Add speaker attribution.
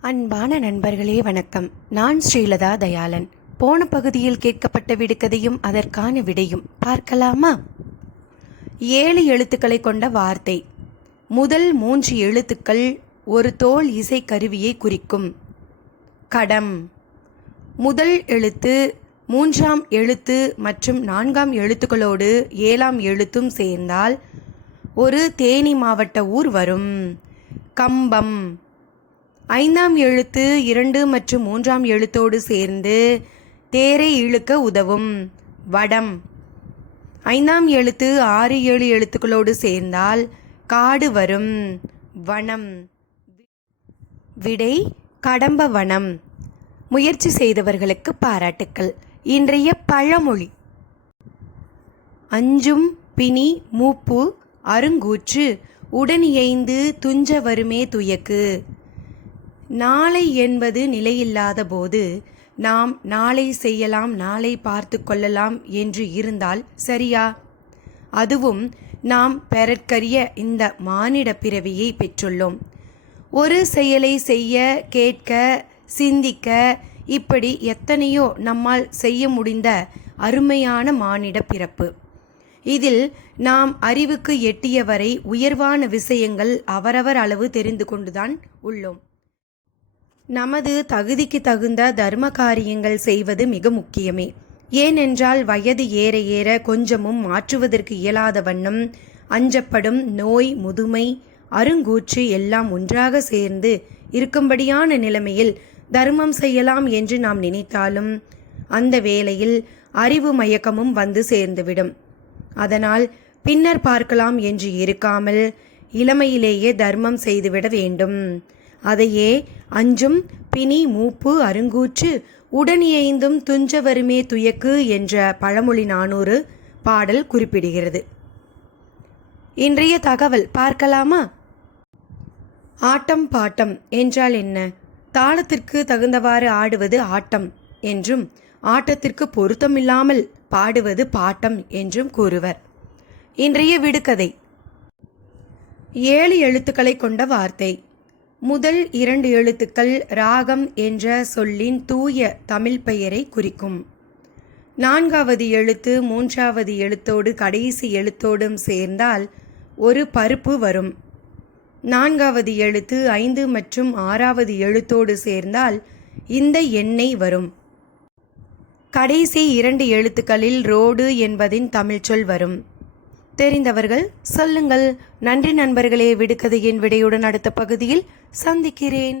Speaker 1: அன்பான நண்பர்களே வணக்கம். நான் ஸ்ரீலதா தயாளன். போன பகுதியில் கேட்கப்பட்ட விடுகதையும் அதற்கான விடையும் பார்க்கலாமா? ஏழு எழுத்துக்களை கொண்ட வார்த்தை. முதல் மூன்று எழுத்துக்கள் ஒரு தோல் இசை கருவியை குறிக்கும். கடம். முதல் எழுத்து மூன்றாம் எழுத்து மற்றும் நான்காம் எழுத்துக்களோடு ஏழாம் எழுத்தும் சேர்ந்தால் ஒரு தேனி மாவட்ட ஊர் வரும். கம்பம். ஐந்தாம் எழுத்து இரண்டு மற்றும் மூன்றாம் எழுத்தோடு சேர்ந்து தேரை இழுக்க உதவும். வடம். ஐந்தாம் எழுத்து ஆறு ஏழு எழுத்துக்களோடு சேர்ந்தால் காடு வரும். வனம். விடை கடம்ப வனம். முயற்சி செய்தவர்களுக்கு பாராட்டுக்கள். இன்றைய பழமொழி. அஞ்சும் பிணி மூப்பு அருங்கூற்று உடனியைந்து துஞ்ச வருமே துயக்கு. நாளை என்பது நிலையில்லாத போது நாம் நாளை செய்யலாம் நாளை பார்த்து கொள்ளலாம் என்று இருந்தால் சரியா? அதுவும் நாம் பெறற்கரிய இந்த மானிட பிறவியை பெற்றுள்ளோம். ஒரு செயலை செய்ய கேட்க சிந்திக்க இப்படி எத்தனையோ நம்மால் செய்ய முடிந்த அருமையான மானிட பிறப்பு. இதில் நாம் அறிவுக்கு எட்டியவரை உயர்வான விஷயங்கள் அவரவர் அளவு தெரிந்து கொண்டுதான் உள்ளோம். நமது தகுதிக்கு தகுந்த தர்ம காரியங்கள் செய்வது மிக முக்கியமே. ஏனென்றால் வயது ஏற ஏற கொஞ்சமும் மாற்றுவதற்கு இயலாத வண்ணம் அஞ்சப்படும் நோய் முதுமை அருங்கூற்று எல்லாம் ஒன்றாக சேர்ந்து இருக்கும்படியான நிலைமையில் தர்மம் செய்யலாம் என்று நாம் நினைத்தாலும் அந்த வேளையில் அறிவு மயக்கமும் வந்து சேர்ந்துவிடும். அதனால் பின்னர் பார்க்கலாம் என்று இருக்காமல் இளமையிலேயே தர்மம் செய்துவிட வேண்டும். அதையே அஞ்சும் பிணி மூப்பு அருங்கூற்று உடனியைந்தும் துஞ்ச வருமே துயக்கு என்ற பழமொழி நானூறு பாடல் குறிப்பிடுகிறது. இன்றைய தகவல் பார்க்கலாமா? ஆட்டம் பாட்டம் என்றால் என்ன? தாளத்திற்கு தகுந்தவாறு ஆடுவது ஆட்டம் என்றும் ஆட்டத்திற்கு பொருத்தமில்லாமல் பாடுவது பாட்டம் என்றும் கூறுவர். இன்றைய விடுகதை. ஏழு எழுத்துக்களை கொண்ட வார்த்தை. முதல் இரண்டு எழுத்துக்கள் ராகம் என்ற சொல்லின் தூய தமிழ் பெயரை குறிக்கும். நான்காவது எழுத்து மூன்றாவது எழுத்தோடு கடைசி எழுத்தோடும் சேர்ந்தால் ஒரு பருப்பு வரும். நான்காவது எழுத்து ஐந்து மற்றும் ஆறாவது எழுத்தோடு சேர்ந்தால் இந்த எண்ணெய் வரும். கடைசி இரண்டு எழுத்துக்களில் ரோடு என்பதின் தமிழ்ச்சொல் வரும். தெரிந்தவர்கள் சொல்லுங்கள். நன்றி நண்பர்களே விடுகதையின் விடையுடன் அடுத்த பகுதியில் சந்திக்கிறேன்.